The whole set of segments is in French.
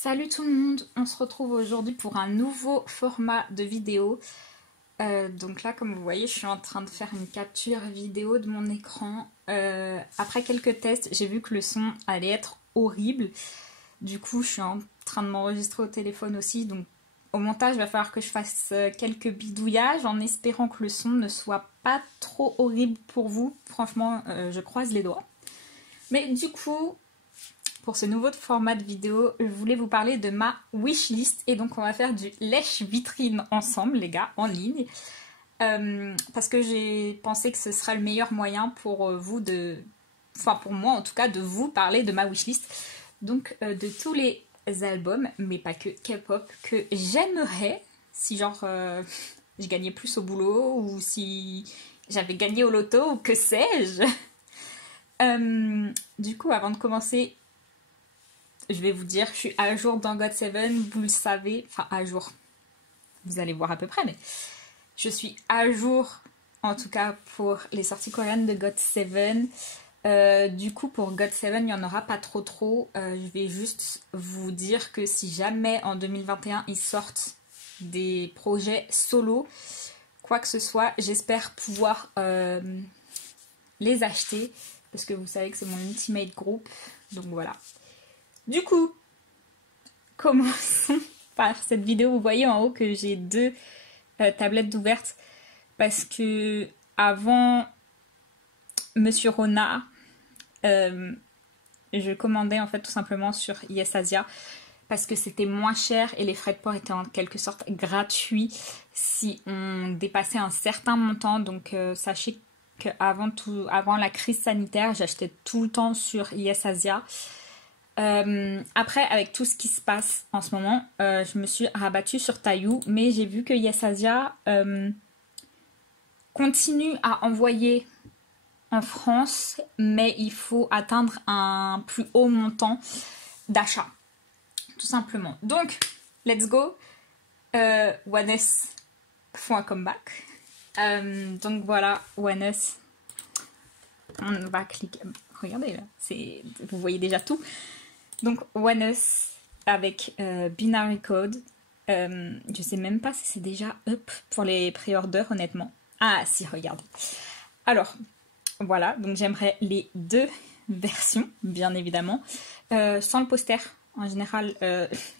Salut tout le monde, on se retrouve aujourd'hui pour un nouveau format de vidéo. Donc là, comme vous voyez, je suis en train de faire une capture vidéo de mon écran. Après quelques tests, j'ai vu que le son allait être horrible. Du coup, je suis en train de m'enregistrer au téléphone aussi. Donc au montage, il va falloir que je fasse quelques bidouillages en espérant que le son ne soit pas trop horrible pour vous. Franchement, je croise les doigts. Mais du coup, pour ce nouveau format de vidéo, je voulais vous parler de ma wishlist. Et donc on va faire du lèche-vitrine ensemble, les gars, en ligne. Parce que j'ai pensé que ce sera le meilleur moyen pour vous de... Enfin pour moi en tout cas, de vous parler de ma wishlist. Donc de tous les albums, mais pas que K-pop, que j'aimerais, si genre je gagnais plus au boulot, ou si j'avais gagné au loto, ou que sais-je. Du coup, avant de commencer, je vais vous dire, je suis à jour dans GOT7, vous le savez, enfin à jour, vous allez voir à peu près, mais je suis à jour, en tout cas pour les sorties coréennes de GOT7. Du coup, pour GOT7, il n'y en aura pas trop. Je vais juste vous dire que si jamais en 2021, ils sortent des projets solo, quoi que ce soit, j'espère pouvoir les acheter, parce que vous savez que c'est mon ultimate group, donc voilà. Du coup, commençons par cette vidéo. Vous voyez en haut que j'ai deux tablettes ouvertes parce que avant Monsieur Rona, je commandais en fait tout simplement sur YesAsia parce que c'était moins cher et les frais de port étaient en quelque sorte gratuits si on dépassait un certain montant. Donc sachez qu'avant avant la crise sanitaire, j'achetais tout le temps sur YesAsia. Après, avec tout ce qui se passe en ce moment, je me suis rabattue sur Tayou, mais j'ai vu que YesAsia continue à envoyer en France, mais il faut atteindre un plus haut montant d'achat, tout simplement. Donc, let's go. ONEUS font un comeback. Donc voilà, ONEUS. On va cliquer. Regardez là, vous voyez déjà tout. Donc ONEUS avec Binary Code. Je sais même pas si c'est déjà up pour les pré-orders honnêtement. Ah si, regardez. Alors, voilà, donc j'aimerais les deux versions, bien évidemment. Sans le poster. En général,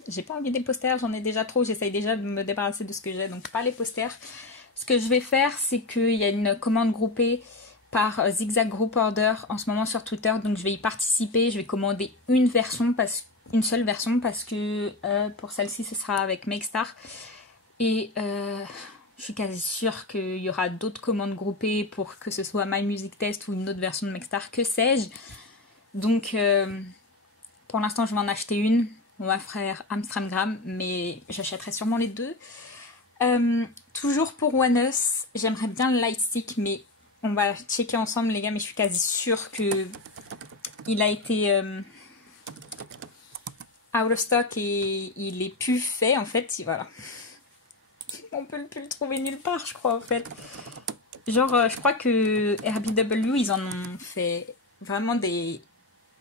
j'ai pas envie des posters, j'en ai déjà trop. J'essaye déjà de me débarrasser de ce que j'ai, donc pas les posters. Ce que je vais faire, c'est qu'il y a une commande groupée par Zigzag Group Order en ce moment sur Twitter, donc je vais y participer. Je vais commander une seule version parce que pour celle-ci ce sera avec Makestar et je suis quasi sûre qu'il y aura d'autres commandes groupées pour que ce soit My Music Test ou une autre version de Makestar, que sais-je. Donc pour l'instant je vais en acheter une, on va faire Amstramgram, mais j'achèterai sûrement les deux. Toujours pour ONEUS, j'aimerais bien le Lightstick, mais on va checker ensemble les gars, mais je suis quasi sûre que il a été out of stock et il est plus fait en fait. Voilà. On peut plus le trouver nulle part, je crois en fait. Genre, je crois que RBW, ils en ont fait vraiment des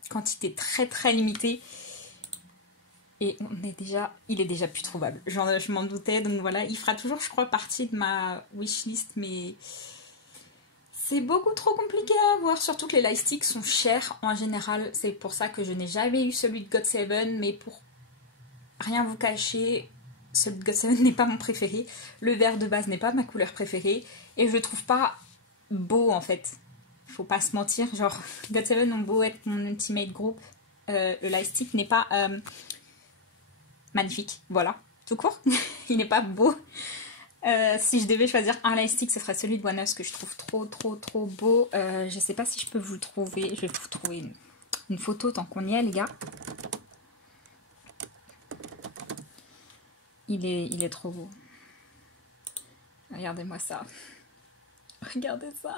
quantités très limitées. Et il est déjà plus trouvable. Genre, je m'en doutais, donc voilà. Il fera toujours, je crois, partie de ma wishlist, mais c'est beaucoup trop compliqué à avoir, surtout que les lightsticks sont chers en général. C'est pour ça que je n'ai jamais eu celui de GOT7, mais pour rien vous cacher, celui de GOT7 n'est pas mon préféré. Le vert de base n'est pas ma couleur préférée, et je le trouve pas beau en fait. Faut pas se mentir, genre GOT7 ont beau être mon ultimate group, le lightstick n'est pas magnifique, voilà, tout court. Il n'est pas beau. Si je devais choisir un lightstick, ce serait celui de ONEUS que je trouve trop beau. Je sais pas si je peux vous le trouver. Je vais vous trouver une photo tant qu'on y est, les gars. Il est trop beau. Regardez-moi ça. Regardez ça.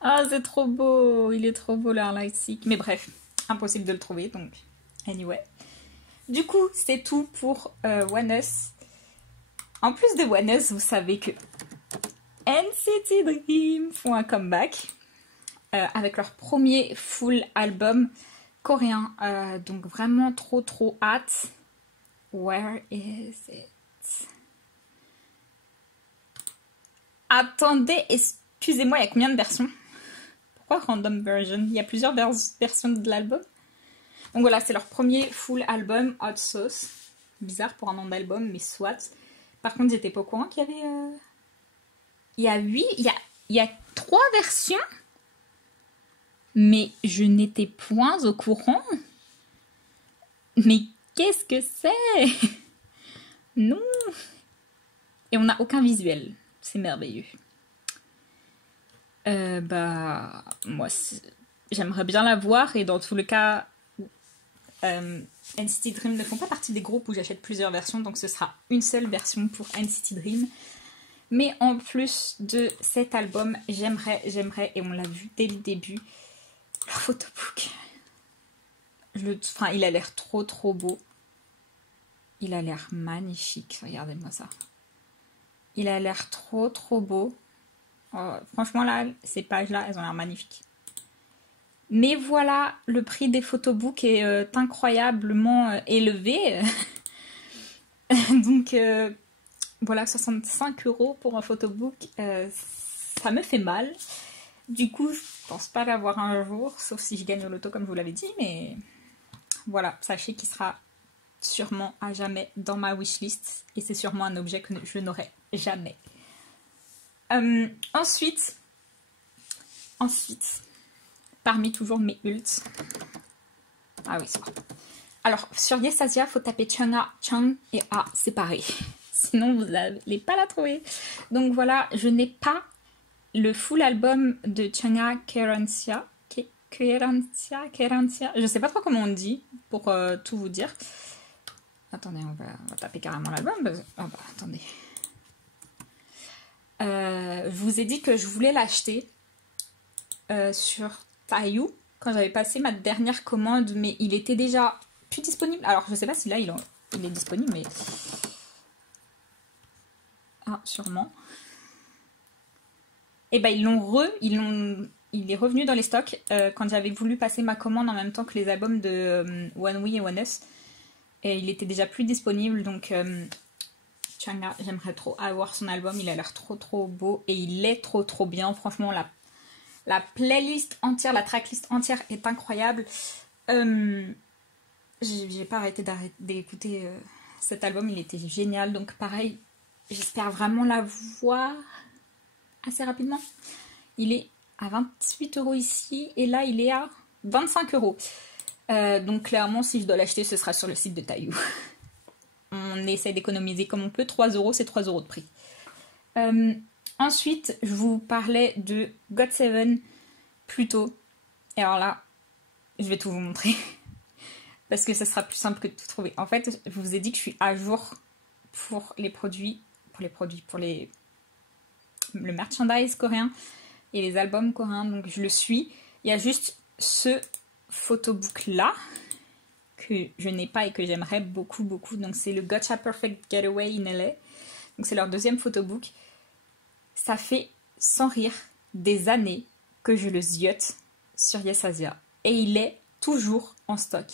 Ah, c'est trop beau. Il est trop beau là, un lightstick. Mais bref, impossible de le trouver. Donc, anyway. Du coup, c'est tout pour ONEUS. En plus de ONEUS, vous savez que NCT Dream font un comeback avec leur premier full album coréen. Donc vraiment trop hâte. Where is it? Attendez, excusez-moi, il y a combien de versions? Pourquoi random version? Il y a plusieurs versions de l'album. Donc voilà, c'est leur premier full album, Hot Sauce. Bizarre pour un nom d'album, mais soit. Par contre, j'étais pas au courant qu'il y avait... Il y a 3 versions. Mais je n'étais point au courant. Mais qu'est-ce que c'est? Non. Et on n'a aucun visuel. C'est merveilleux. Moi, j'aimerais bien la voir. Et dans tous les cas... NCT Dream ne font pas partie des groupes où j'achète plusieurs versions, donc ce sera une seule version pour NCT Dream. Mais en plus de cet album, j'aimerais, et on l'a vu dès le début, leur photobook. Il a l'air trop beau. Il a l'air magnifique, regardez-moi ça. Il a l'air trop beau. Franchement là, ces pages-là, elles ont l'air magnifiques. Mais voilà, le prix des photobooks est incroyablement élevé. Donc voilà, 65 € pour un photobook, ça me fait mal. Du coup, je pense pas l'avoir un jour, sauf si je gagne au loto comme je vous l'avais dit. Mais voilà, sachez qu'il sera sûrement à jamais dans ma wishlist. Et c'est sûrement un objet que je n'aurai jamais. Ensuite... Parmi toujours mes ults. Ah oui, c'est bon. Alors, sur Yesasia, il faut taper Chunga, Chung et A séparés. Sinon, vous n'allez pas la trouver. Donc voilà, je n'ai pas le full album de Chunga Kerantia. Kerantia. Je sais pas trop comment on dit, pour tout vous dire. Attendez, on va taper carrément l'album. Attendez. Je vous ai dit que je voulais l'acheter sur Tayu quand j'avais passé ma dernière commande, mais il était déjà plus disponible. Alors je sais pas si là il est disponible, mais sûrement. Et ben il est revenu dans les stocks quand j'avais voulu passer ma commande en même temps que les albums de One We et One Us, et il était déjà plus disponible. Donc Chunga, j'aimerais trop avoir son album. Il a l'air trop beau et il est trop bien. Franchement, la playlist entière, la tracklist entière est incroyable. J'ai pas arrêté d'écouter cet album, il était génial. Donc pareil, j'espère vraiment la voir assez rapidement. Il est à 28 € ici et là il est à 25 €. Donc clairement, si je dois l'acheter, ce sera sur le site de Tayu. On essaie d'économiser comme on peut. 3 €, c'est 3 € de prix. Ensuite, je vous parlais de GOT7 plus tôt. Et alors là, je vais tout vous montrer. Parce que ça sera plus simple que de tout trouver. En fait, je vous ai dit que je suis à jour pour le merchandise coréen et les albums coréens. Donc je le suis. Il y a juste ce photobook là que je n'ai pas et que j'aimerais beaucoup. Donc c'est le Gotcha Perfect Getaway in LA. Donc c'est leur deuxième photobook. Ça fait, sans rire, des années que je le ziote sur Yesasia. Et il est toujours en stock.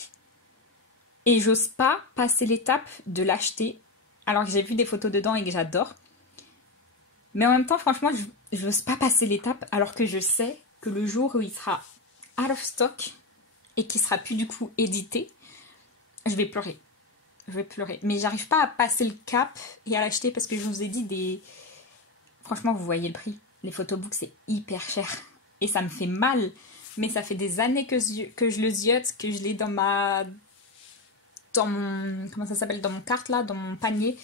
Et j'ose pas passer l'étape de l'acheter, alors que j'ai vu des photos dedans et que j'adore. Mais en même temps, franchement, j'ose pas passer l'étape, alors que je sais que le jour où il sera out of stock et qu'il sera plus du coup édité, je vais pleurer. Mais j'arrive pas à passer le cap et à l'acheter parce que je vous ai dit Franchement, vous voyez le prix. Les photobooks, c'est hyper cher. Et ça me fait mal. Mais ça fait des années que je le ziote, que je l'ai dans mon... Comment ça s'appelle? Dans mon carte, là, dans mon panier.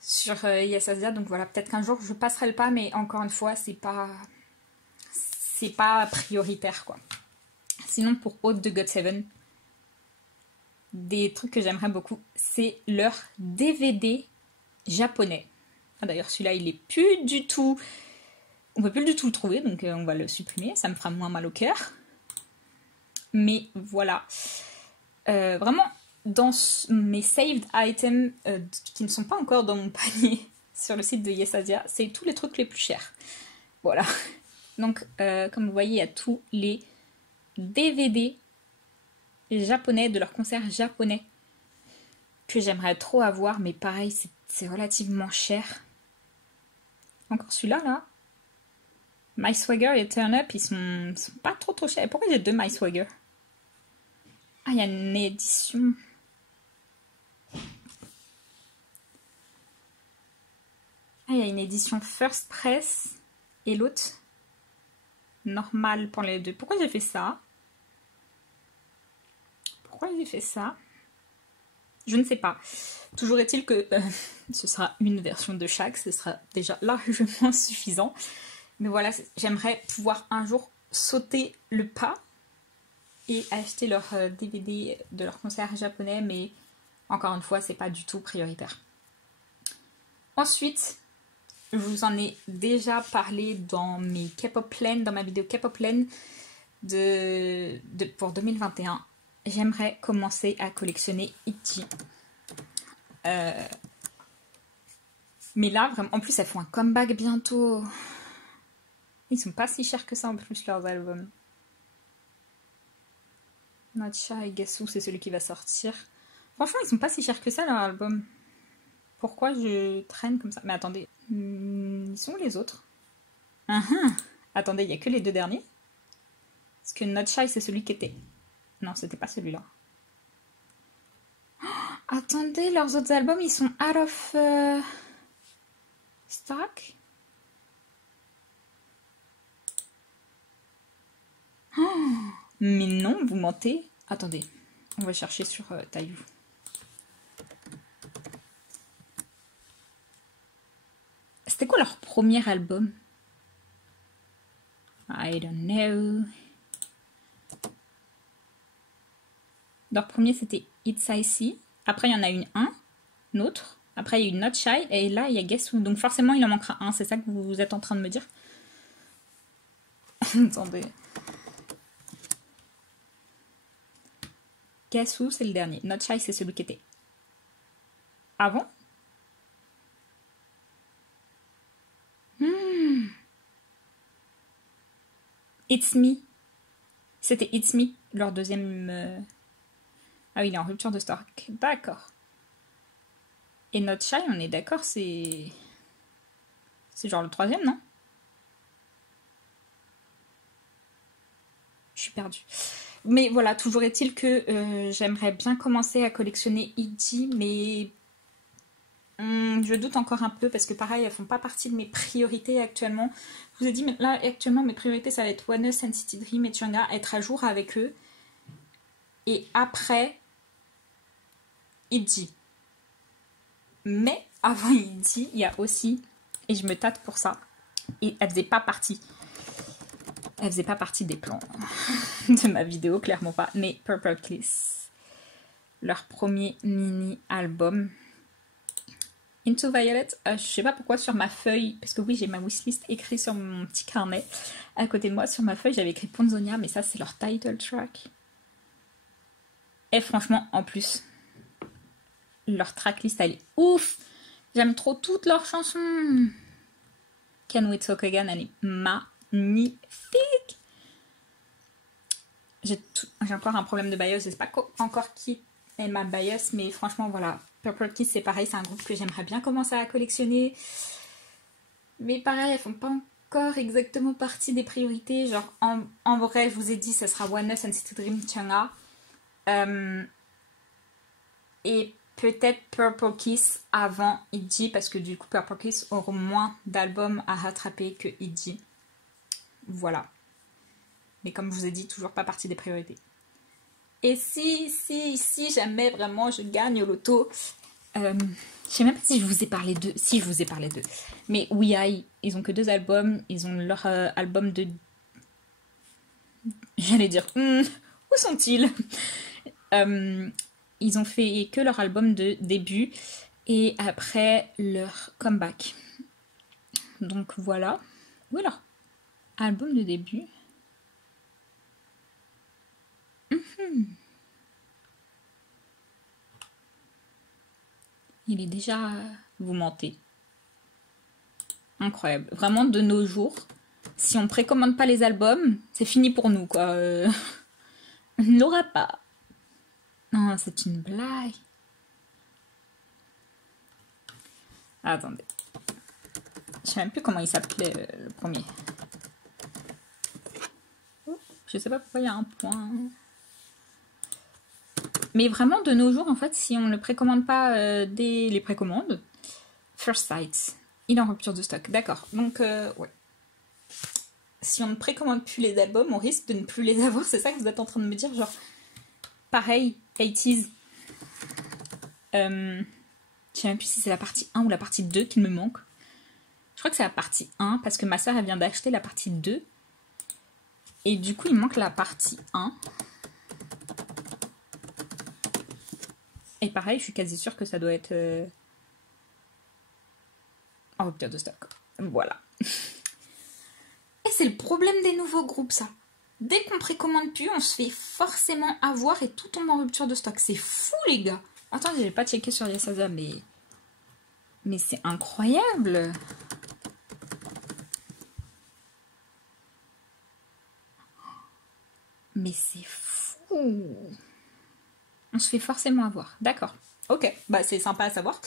Sur Yesasia. Donc voilà, peut-être qu'un jour, je passerai le pas. Mais encore une fois, c'est pas prioritaire, quoi. Sinon, pour Haute de GOT7, des trucs que j'aimerais beaucoup, c'est leur DVD japonais. D'ailleurs, celui-là, il est plus du tout... On peut plus du tout le trouver, donc on va le supprimer. Ça me fera moins mal au cœur. Mais voilà. Vraiment, dans mes saved items qui ne sont pas encore dans mon panier sur le site de Yesasia, c'est tous les trucs les plus chers. Voilà. Donc, comme vous voyez, il y a tous les DVD japonais, de leurs concerts japonais, que j'aimerais trop avoir, mais pareil, c'est relativement cher. Encore celui-là, là. My Swagger et Turn Up, ils sont pas trop chers. Et pourquoi j'ai deux My Swagger? Ah, il y a une édition. Ah, il y a une édition First Press et l'autre normale pour les deux. Pourquoi j'ai fait ça? Pourquoi j'ai fait ça? Je ne sais pas. Toujours est-il que ce sera une version de chaque. Ce sera déjà largement suffisant. Mais voilà, j'aimerais pouvoir un jour sauter le pas et acheter leur DVD de leur concert japonais. Mais encore une fois, c'est pas du tout prioritaire. Ensuite, je vous en ai déjà parlé dans mes K-pop plans, dans ma vidéo K-pop plan pour 2021. J'aimerais commencer à collectionner ITZY. Mais là, vraiment, en plus, elles font un comeback bientôt. Ils sont pas si chers que ça en plus, leurs albums. Natcha et Gassou, c'est celui qui va sortir. Franchement, ils sont pas si chers que ça, leurs albums. Pourquoi je traîne comme ça? Mais attendez, ils sont où les autres? Attendez, il n'y a que les deux derniers? Parce que Not Shy, c'est celui qui était... Non, c'était pas celui-là. Oh, attendez, leurs autres albums, ils sont out of stock? Oh, mais non, vous mentez. Attendez, on va chercher sur Taillou. C'était quoi leur premier album? I don't know. Leur premier, c'était It's Icy. Après, il y en a un autre. Après, il y a eu Not Shy. Et là, il y a Guess Who. Donc, forcément, il en manquera un. C'est ça que vous êtes en train de me dire? Attendez. Guess Who, c'est le dernier. Not Shy, c'est celui qui était avant. It's Me. C'était It's Me, leur deuxième... Ah oui, il est en rupture de stock. D'accord. Et Not Shy, on est d'accord, c'est... C'est genre le troisième, non? Je suis perdue. Mais voilà, toujours est-il que j'aimerais bien commencer à collectionner ITZY, mais... je doute encore un peu parce que pareil, elles font pas partie de mes priorités actuellement. Je vous ai dit, mais là actuellement mes priorités ça va être One Us, NCT Dream et Chungha, être à jour avec eux. Et après, ITZY. Mais avant ITZY, il y a aussi, et je me tâte pour ça, et elle faisait pas partie des plans de ma vidéo, clairement pas, mais Purple Kiss, leur premier mini-album. Into Violet, je sais pas pourquoi sur ma feuille, parce que oui j'ai ma wishlist écrit sur mon petit carnet à côté de moi, sur ma feuille j'avais écrit Ponzonia, mais ça c'est leur title track. Et franchement en plus, leur tracklist elle est ouf, j'aime trop toutes leurs chansons. Can We Talk Again, elle est magnifique. J'ai encore un problème de bias, je sais pas encore qui est ma bias, mais franchement voilà. Purple Kiss, c'est pareil, c'est un groupe que j'aimerais bien commencer à collectionner. Mais pareil, elles font pas encore exactement partie des priorités. Genre, en vrai, je vous ai dit, ce sera One Us, NCT Dream, Chungha. Et peut-être Purple Kiss avant ITZY, parce que du coup, Purple Kiss aura moins d'albums à rattraper que ITZY. Voilà. Mais comme je vous ai dit, toujours pas partie des priorités. Et si jamais vraiment je gagne au loto, je sais même pas si je vous ai parlé d'eux. Si, je vous ai parlé d'eux. Mais WeI, ils ont que 2 albums. Ils ont leur album de... J'allais dire, où sont-ils? Ils ont fait que leur album de début. Et après, leur comeback. Donc voilà. Où est leur album de début? Il est déjà... Vous mentez. Incroyable. Vraiment, de nos jours, si on précommande pas les albums, c'est fini pour nous, quoi. On ne l'aura pas. Non, c'est une blague. Attendez. Je sais même plus comment il s'appelait le premier. Je sais pas pourquoi il y a un point. Mais vraiment, de nos jours, en fait, si on ne le précommande pas dès les précommandes, First Sight, il est en rupture de stock. D'accord. Donc, ouais. Si on ne précommande plus les albums, on risque de ne plus les avoir. C'est ça que vous êtes en train de me dire, genre, pareil, 80s. Je sais même plus si c'est la partie 1 ou la partie 2 qui me manque. Je crois que c'est la partie 1 parce que ma soeur, elle vient d'acheter la partie 2. Et du coup, il manque la partie 1. Et pareil, je suis quasi sûre que ça doit être en rupture de stock. Voilà. Et c'est le problème des nouveaux groupes, ça. Dès qu'on précommande plus, on se fait forcément avoir et tout tombe en rupture de stock. C'est fou, les gars. Attendez, j'ai pas checké sur Yasaza, mais c'est incroyable. Mais c'est fou. On se fait forcément avoir. D'accord. Ok, bah c'est sympa à savoir.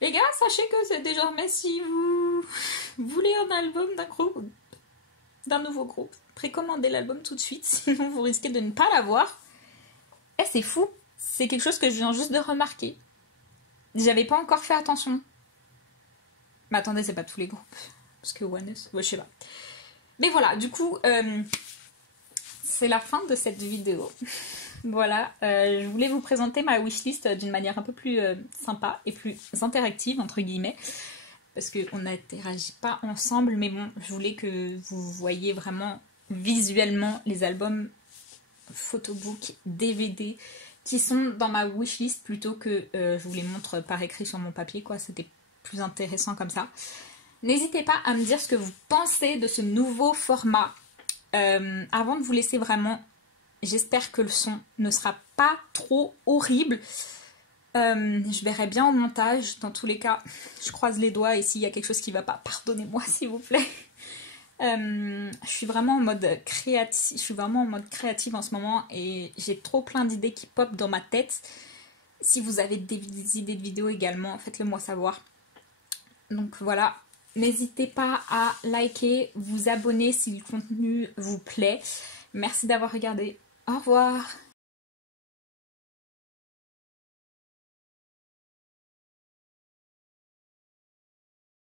Les gars, sachez que c'est désormais si vous voulez un album d'un groupe, d'un nouveau groupe, précommandez l'album tout de suite, sinon vous risquez de ne pas l'avoir. Eh, c'est fou. C'est quelque chose que je viens juste de remarquer. J'avais pas encore fait attention. Mais attendez, c'est pas tous les groupes. Parce que Oneness, ouais, je sais pas. Mais voilà, du coup, c'est la fin de cette vidéo. Voilà, je voulais vous présenter ma wishlist d'une manière un peu plus sympa et plus interactive, entre guillemets. Parce qu'on n'interagit pas ensemble, mais bon, je voulais que vous voyiez vraiment visuellement les albums photobook, DVD qui sont dans ma wishlist plutôt que je vous les montre par écrit sur mon papier, quoi. C'était plus intéressant comme ça. N'hésitez pas à me dire ce que vous pensez de ce nouveau format. Avant de vous laisser vraiment, j'espère que le son ne sera pas trop horrible. Je verrai bien au montage. Dans tous les cas, je croise les doigts et s'il y a quelque chose qui ne va pas, pardonnez-moi s'il vous plaît. Je suis vraiment en mode créative. Je suis vraiment en mode créative en ce moment et j'ai trop plein d'idées qui pop dans ma tête. Si vous avez des idées de vidéos également, faites-le moi savoir. Donc voilà. N'hésitez pas à liker, vous abonner si le contenu vous plaît. Merci d'avoir regardé. Au revoir.